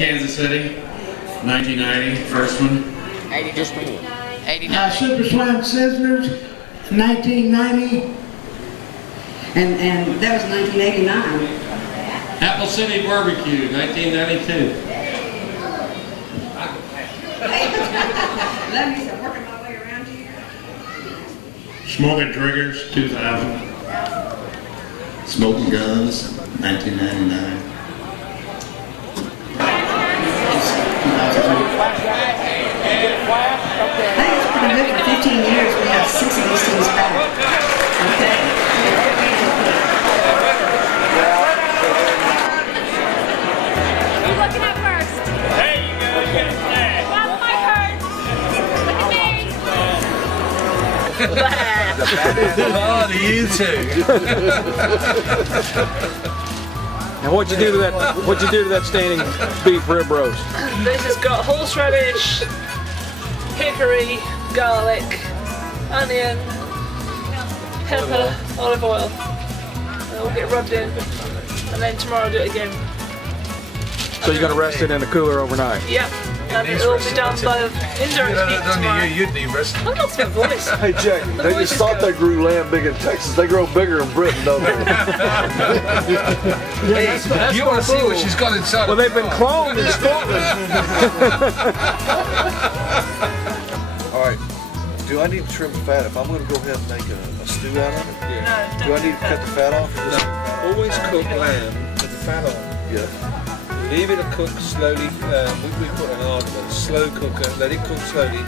Kansas City, 1990, first one. 80, just 89. Super Slam Sizzlers, 1990. And that was 1989. Apple City Barbecue, 1992. Let me start working my way around here. Smoking Triggers, 2000. Smoking Guns, 1999. I think it's pretty good for 15 years. We have 6 of these things back. Okay. Who's looking at first? There you go, you get a flag. That's my turn. Look at me. Oh, to you two. And what'd you do to that? What'd you do to that standing beef rib roast? This has got horseradish, hickory, garlic, onion, pepper, olive oil. It will get rubbed in, and then tomorrow I'll do it again. So you're gonna rest it in the cooler overnight. Yep, and it will be done by the indirect heat tomorrow. You'd need rest. I'm not my voice. Hey Jack, they just thought they grew lamb big in Texas. They grow bigger in Britain, don't they? You want to see what she's got inside? Well, they've been cloned in Scotland. All right. Do I need to trim the fat if I'm going to go ahead and make a stew out of it? No, Do I need to cut the fat off? Or just Always cook lamb with the fat on. Yeah. Leave it to cook slowly. We put an slow cooker. Let it cook slowly.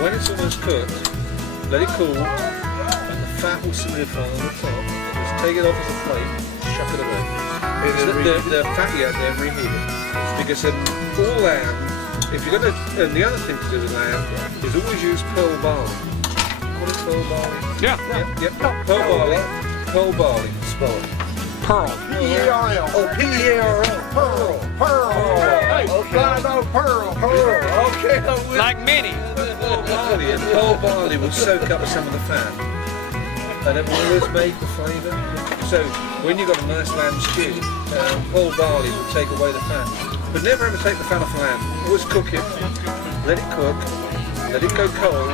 When it's almost cooked, let it cool, and the fat will solidify on the top. Just take it off as a plate, chuck it away. The fat, yeah, then reheat it. Because all lamb, if you're going to, and the other thing to do with lamb is always use pearl barley. What is pearl barley? Yeah. Yep. Pearl barley. Pearl barley. Spell it. Pearl. P-E-R-L. Oh, P-E-R-L. Pearl. Pearl. Hey, Okay. I know Pearl. Pearl. Okay, I'm with Like mini. Pearl barley will soak up some of the fat, and it will always make the flavour. So when you've got a nice lamb stew, pearl barley will take away the fat. But never ever take the fat off lamb. Always cook it, let it cook, let it go cold,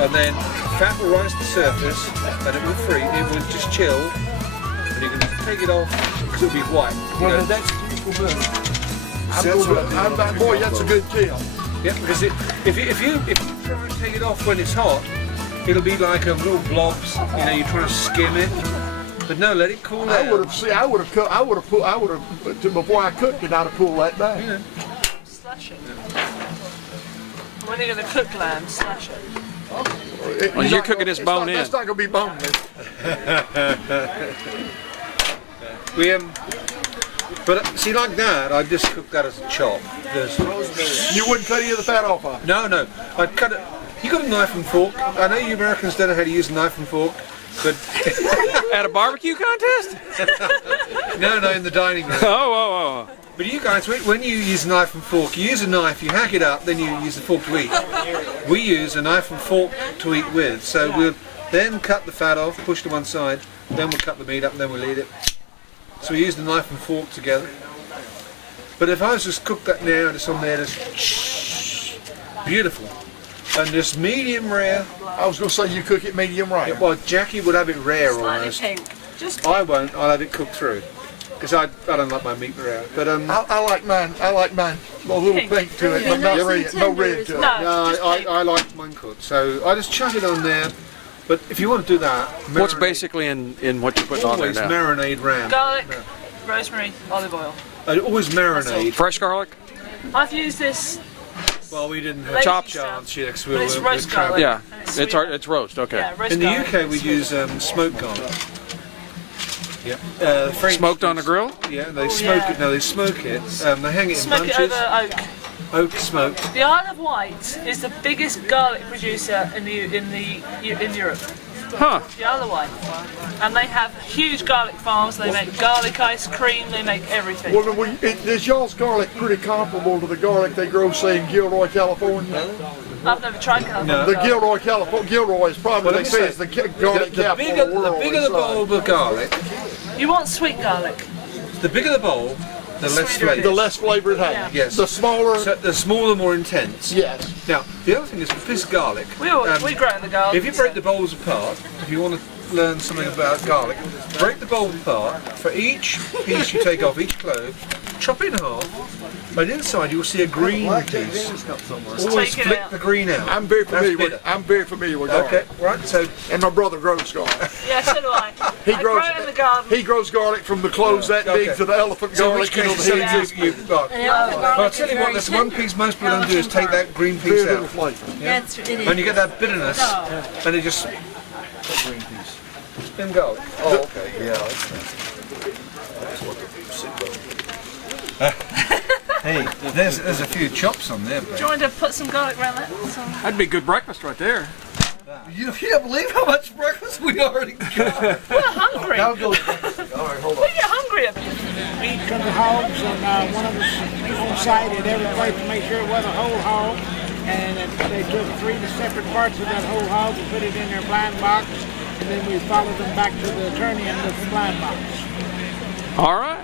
and then fat will rise to the surface, and it will freeze. It will just chill, and you can take it off because it'll be white. Well, that's boy, that's a good kill. Yeah, because if you try and take it off when it's hot, it'll be like a little blobs. You're trying to skim it. But no, let it cool down. Before I cooked it, I'd have pulled that back. Yeah. Slash it. When you're going to cook lamb, slash it. Well, you're cooking this bone in. That's not going to be boneless. But see, like that, I just cook that as a chop. You wouldn't cut any of the fat off of it? No, I'd cut it. You got a knife and fork. I know you Americans don't know how to use a knife and fork, but At a barbecue contest? no, in the dining room. Oh. But you guys, when you use a knife and fork, you use a knife, you hack it up, then you use the fork to eat. We use a knife and fork to eat with. So we'll then cut the fat off, push to one side, then we'll cut the meat up, and then we'll eat it. So we use the knife and fork together. But if I was just cook that now, just on there, just beautiful. And just medium rare. I was going to say you cook it medium rare. Yeah, well, Jackie would have it rare Slightly almost. pink. Just I won't. I'll have it cooked through. Because I don't like my meat rare. But I like mine. A little pink to it, but not red. No red to it. no. I like mine cooked. So I just chuck it on there. But if you want to do that, What's basically in what you're putting on there always now? marinade ram. Garlic, rosemary, olive oil. I always marinade. Fresh garlic? I've used this. Well, we didn't have Lazy chop stuff. chance yet. 'Cause But it's we're roast garlic. Yeah. And It's roast. Okay. Yeah, roast In the garlic. UK, we use smoked garlic. Yeah. French Smoked on the grill? Yeah, they smoke it. No, they smoke it. They hang it in Smoke it bunches. over oak. Oak smoked. The Isle of Wight is the biggest garlic producer in Europe. Huh. The Isle of Wight, and they have huge garlic farms. They make garlic ice cream. They make everything. Well, is y'all's garlic pretty comparable to the garlic they grow, say, in Gilroy, California? I've never tried garlic. No. The Gilroy, California. Gilroy is probably, Well, they say, it's the garlic capital of the world. the bigger the bulb of garlic, You want sweet garlic? the bigger the bulb, the less flavour. The less flavor it has. Yes. The smaller. So the smaller, more intense. Yes. Now, the other thing is with this garlic. We grow in the garden. If you break the bowls apart, if you want to learn something about garlic, break the bowl apart. For each piece you take off, each clove, chop it in half. On the inside, you'll see a green piece. Always take it flip out. the green out. I'm very familiar That's with. I'm very familiar with garlic. Okay, right. So, And my brother grows garlic. Yeah, so do I. He I grows. grow it in the garden. He grows garlic from the cloves that big Okay. to the elephant so garlic. which You know, case the you, heads. you've got. Well, I'll tell you what, there's one piece most people don't do is take that green piece Very little out. flavor. That's, it is. And you get that bitterness, and it just... Green piece. in garlic. Oh, okay. Yeah, that's nice. Hey, there's a few chops on there, Do babe. you want to put some garlic around that? That'd be good breakfast right there. You can't believe how much breakfast we already got. We're hungry. Now go. All right, hold on. We get hungry up here. Meat from the hogs, and one of us on site at every place to make sure it was a whole hog. And they took 3 separate parts of that whole hog and put it in their blind box, and then we followed them back to the turn-in with the blind box. All right.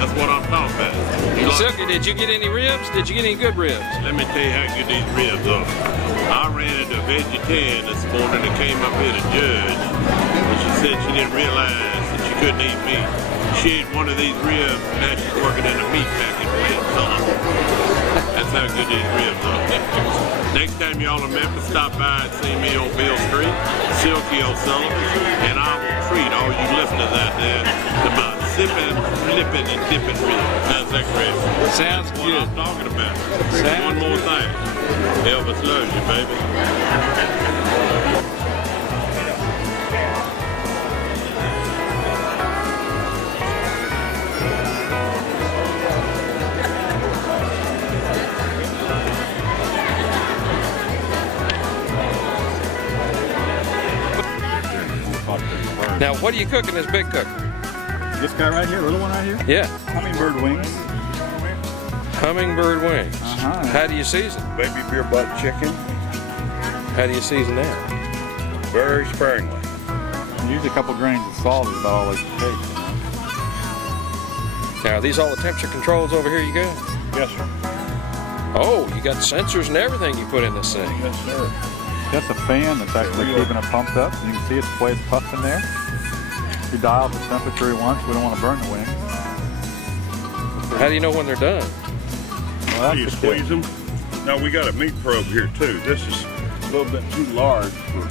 That's what I'm talking about. You like- Silky, did you get any ribs? Did you get any good ribs? Let me tell you how good these ribs are. I ran into a vegetarian this morning that came up here to judge, and she said she didn't realize that she couldn't eat meat. She ate one of these ribs, now she's working in a meat packing plant. That's how good these ribs are. Next time y'all in Memphis, stop by and see me on Bill Street, Silky O'Sullivan, and I will treat all you listeners out there to my sipping, flipping, and dipping ribs. How's that, Chris? Sounds That's what good. I'm talking about. Sounds One more thing. Elvis loves you, baby. Now, what are you cooking this big cooker? This guy right here, little one right here? Yeah, Hummingbird wings. hummingbird wings. Uh-huh. How do you season? Baby beer butt chicken. How do you season that? Very sparingly. Use a couple grains of salt is about all it takes. Now, are these all the temperature controls over here you got? Yes, sir. Oh, you got sensors and everything you put in this thing. Yes, sir. That's a fan that's actually keeping it pumped up. You can see it's the way it's puffing there. You dial the temperature you want. We don't want to burn the wings. How do you know when they're done? Well, that's You the squeeze kick. them. Now we got a meat probe here too. This is a little bit too large for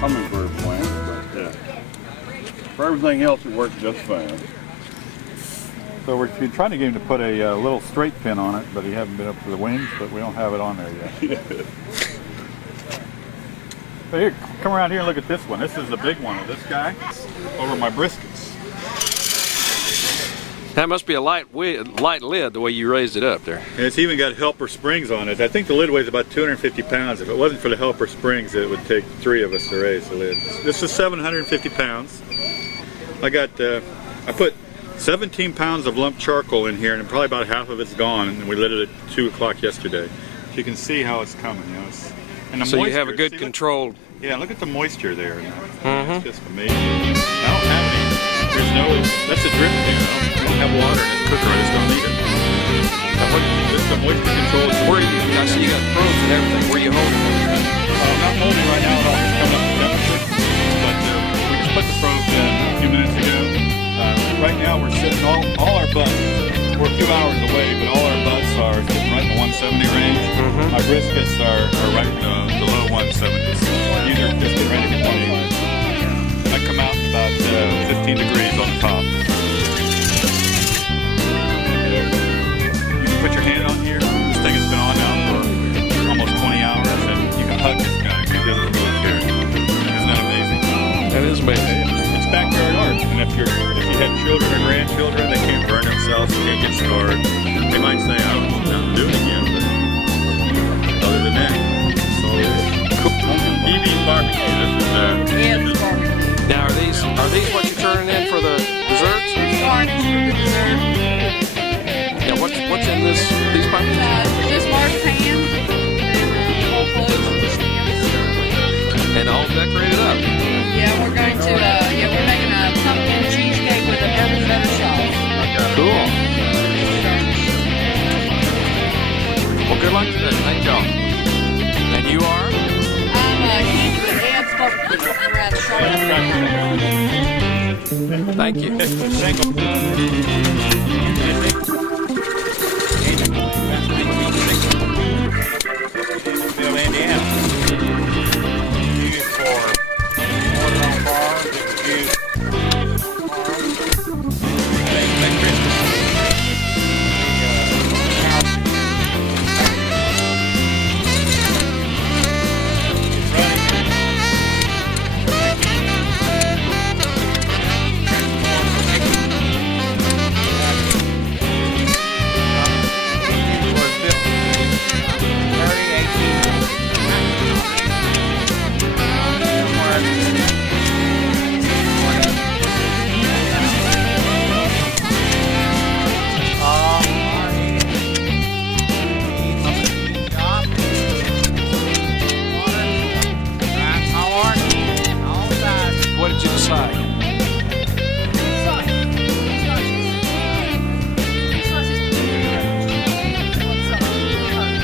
hummingbird wings, but for everything else it works just fine. So we're trying to get him to put a little straight pin on it, but he hasn't been up for the wings, but we don't have it on there yet. But here, come around here and look at this one. This is the big one of this guy over my briskets. That must be a light lid the way you raised it up there. And it's even got helper springs on it. I think the lid weighs about 250 pounds. If it wasn't for the helper springs, it would take 3 of us to raise the lid. This is 750 pounds. I put 17 pounds of lump charcoal in here, and probably about half of it's gone, and we lit it at 2 o'clock yesterday. So you can see how it's coming, you know. And the So you moisture, have a good control. Yeah, look at the moisture there. It's just amazing. I don't have any. There's no. That's a drip pan. I don't have water in this cooker. I just don't need it. This is the moisture control. Where you? I see you got probes and everything. Where you holding it? I'm not holding it right now. It's all just coming up to temperature. But we just put the probes in a few minutes ago. Right now we're sitting all our butts. We're a few hours away, but all our butts are sitting right in the 170 range. My briskets are right in the low 170s. These are just getting ready for 180. I come out about 15 degrees on the top. You can put your hand on here. This thing has been on now for almost 20 hours, and you can hug this guy because he doesn't really care. Isn't that amazing? That is amazing. It's backyard art, and if you have children or grandchildren, they can't burn themselves, they can't much. Thank y'all. And you are? Thank you. Indiana. Used for watermelon bars. It was used What did you decide?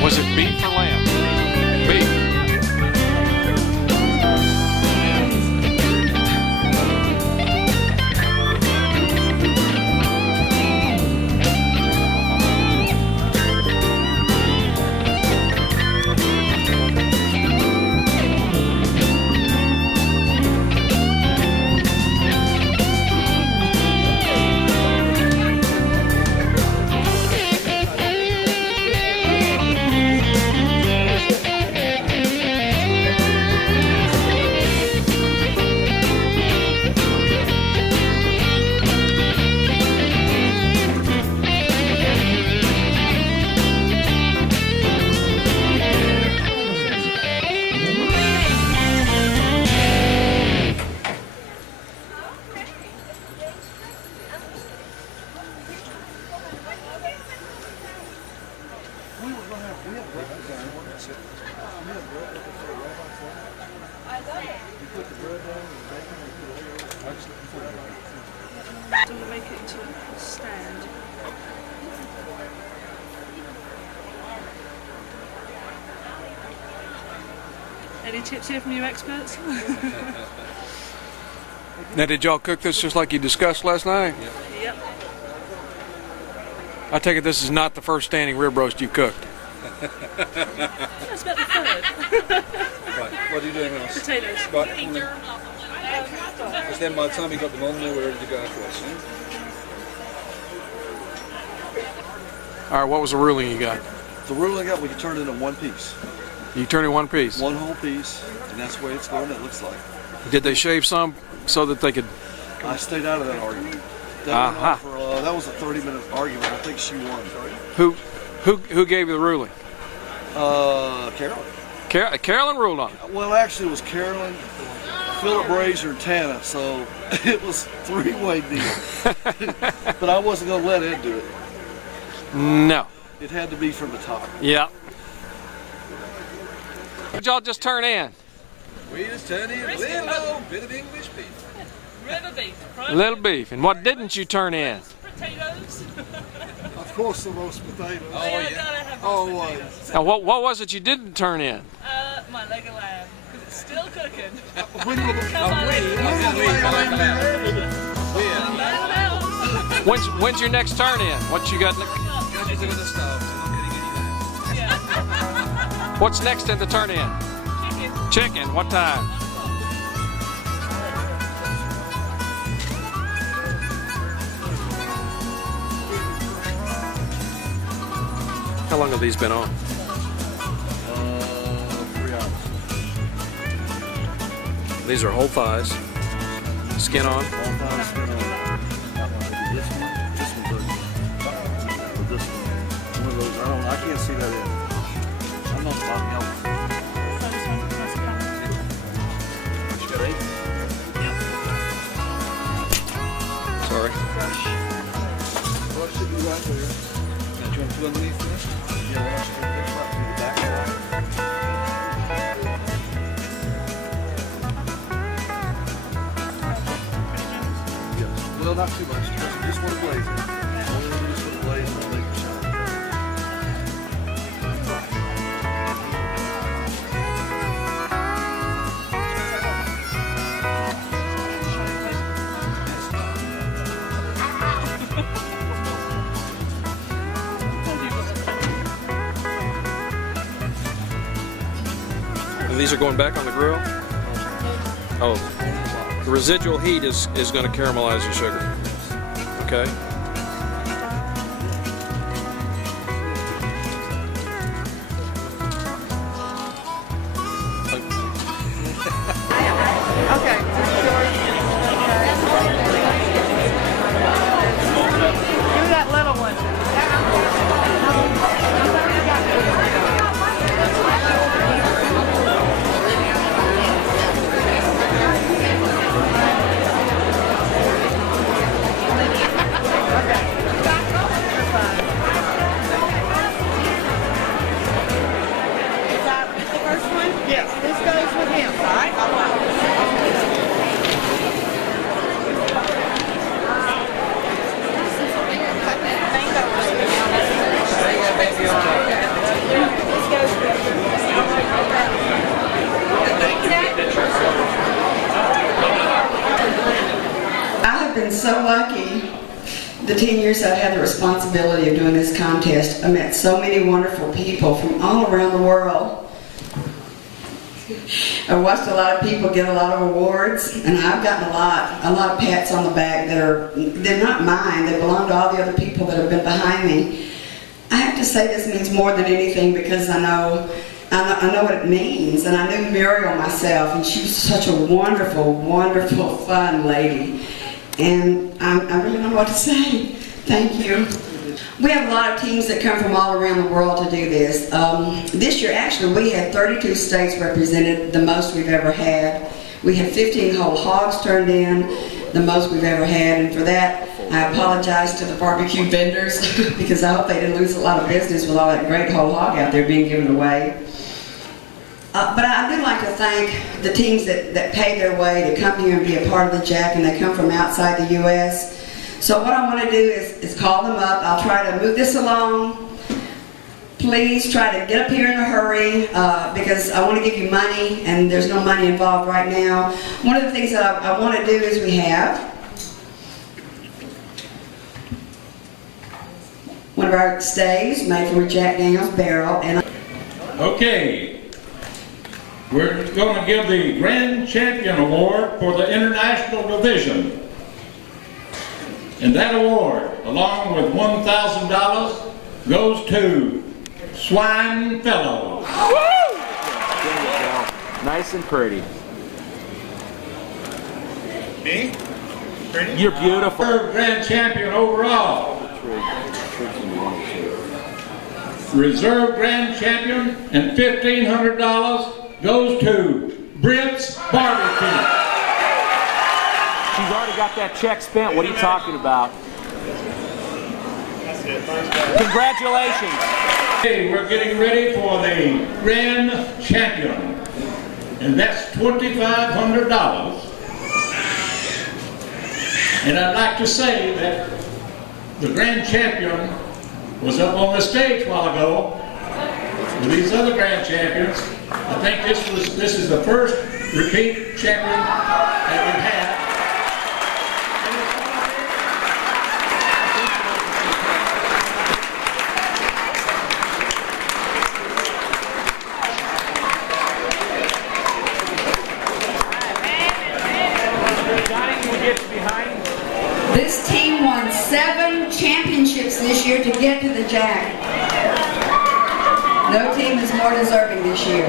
Was it beef or lamb? Beef. To make it into a stand. Any tips here from you experts? Now, did y'all cook this just like you discussed last night? Yep. I take it this is not the first standing rib roast you cooked. That's about the third. Right, what are you doing else? Potatoes. Right, because then by the time we got them on there, we're ready to go for us. All right, what was the ruling you got? The ruling I got, we can turn it into one piece. You turn in one piece. One whole piece, and that's the way it's going, it looks like. Did they shave some so that they could? I stayed out of that argument. That, went on for, that was a 30-minute argument. I think she won. Who gave you the ruling? Carolyn. Carolyn ruled on it. Well, actually, it was Carolyn, Philip Brazier, and Tana, so it was three-way deal. But I wasn't going to let Ed do it. No. It had to be from the top. Yeah. What y'all just turn in? We just turned in a little bit of English beef. River beef. Little beef. And what didn't you turn in? Potatoes. Of course, the roast potatoes. Oh, yeah. Gotta have Always. Now, what was it you didn't turn in? My leg of lamb. Because it's still cooking. When's your next turn in? What you got? What's next in the turn in? Chicken. What time? How long have these been on? 3 hours. These are whole thighs. Skin on. All thighs, skin on. This one's this one. One of those, I can't see that in. I'm not talking else. You got 8? Sorry. What should be right there? Now, do you want to underneath this? Yeah, well, I should get this right through the back side. Well, not too much. Just want to blaze it. Just want to blaze it and make it shine. And these are going back on the grill? Oh, the residual heat is going to caramelize the sugar. Okay. I've been so lucky the 10 years I've had the responsibility of doing this contest. I met so many wonderful people from all around the world. I watched a lot of people get a lot of awards, and I've gotten a lot of pats on the back they're not mine, they belong to all the other people that have been behind me. I have to say this means more than anything because I know what it means, and I knew Muriel myself, and she was such a wonderful, wonderful, fun lady. And I really don't know what to say. Thank you. We have a lot of teams that come from all around the world to do this. This year, actually, we had 32 states represented, the most we've ever had. We had 15 whole hogs turned in, the most we've ever had, and for that, I apologize to the barbecue vendors because I hope they didn't lose a lot of business with all that great whole hog out there being given away. But I do like to thank the teams that pay their way to come here and be a part of the Jack, and they come from outside the U.S. So what I want to do is call them up. I'll try to move this along. Please try to get up here in a hurry because I want to give you money, and there's no money involved right now. One of the things that I want to do is we have one of our staves made from a Jack Daniels barrel. And okay, we're going to give the Grand Champion Award for the International Division. And that award, along with $1,000, goes to Swine Fellows. Nice and pretty. Me? Pretty? You're beautiful. Grand Champion overall. Reserve Grand Champion and $1,500 goes to Brent's Barbecue. She's already got that check spent. What are you talking about? Congratulations. Hey, we're getting ready for the Grand Champion, and that's $2,500. And I'd like to say that the Grand Champion was up on the stage a while ago with these other Grand Champions. I think this is the first repeat champion that we've had. this team won 7 championships this year to get to the Jack. No team is more deserving this year.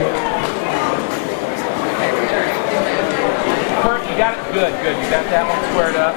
Kurt, you got it? Good, good. You got that one squared up.